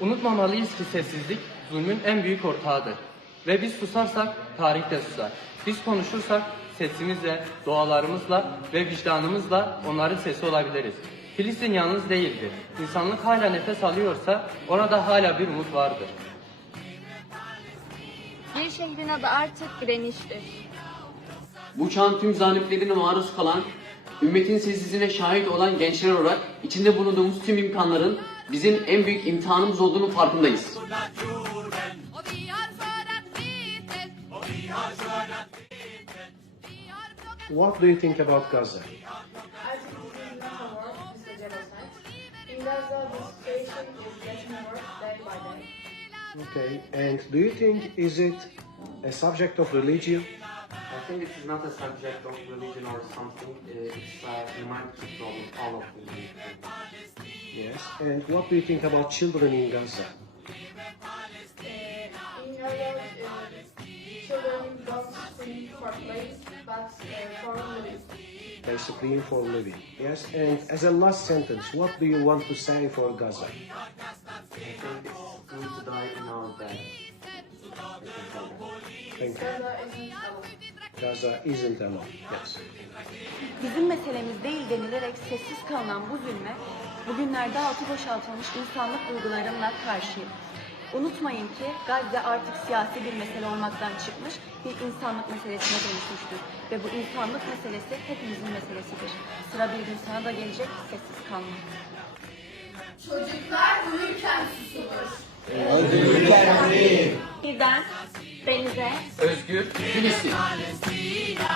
Unutmamalıyız ki sessizlik zulmün en büyük ortağıdır. Ve biz susarsak tarih de susar. Biz konuşursak sesimizle, dualarımızla ve vicdanımızla onların sesi olabiliriz. Filistin yalnız değildir. İnsanlık hala nefes alıyorsa orada hala bir umut vardır. Bir şehrin adı artık Greenwich'tir. Bu çağın tüm zalimlerine maruz kalan, ümmetin sessizliğine şahit olan gençler olarak içinde bulunduğumuz tüm imkanların bizim en büyük imtihanımız olduğunu farkındayız. What do you think about Gaza? Okay, and do you think is it a subject of religion? I think it is not a subject of religion or something. It's a humanity problem, all of them. Yes. And what do you think about children in Gaza? Uh, in Gaza, uh, children don't scream for play, but uh, for living. They for living. Yes. And as a last sentence, what do you want to say for Gaza? I think it's good to die in our bed. Thank you. Gaza isn't alone. Yes. Bizim meselemiz değil denilerek sessiz kalınan bu zulme bugünlerde altı boşaltılmış insanlık duygularımla karşıyım. Unutmayın ki Gazze artık siyasi bir mesele olmaktan çıkmış bir insanlık meselesine dönüşmüştür. Ve bu insanlık meselesi hepimizin meselesidir. Sıra bir gün sana da gelecek sessiz kalma. Çocuklar uyurken Birden denize Özgür. Palestina.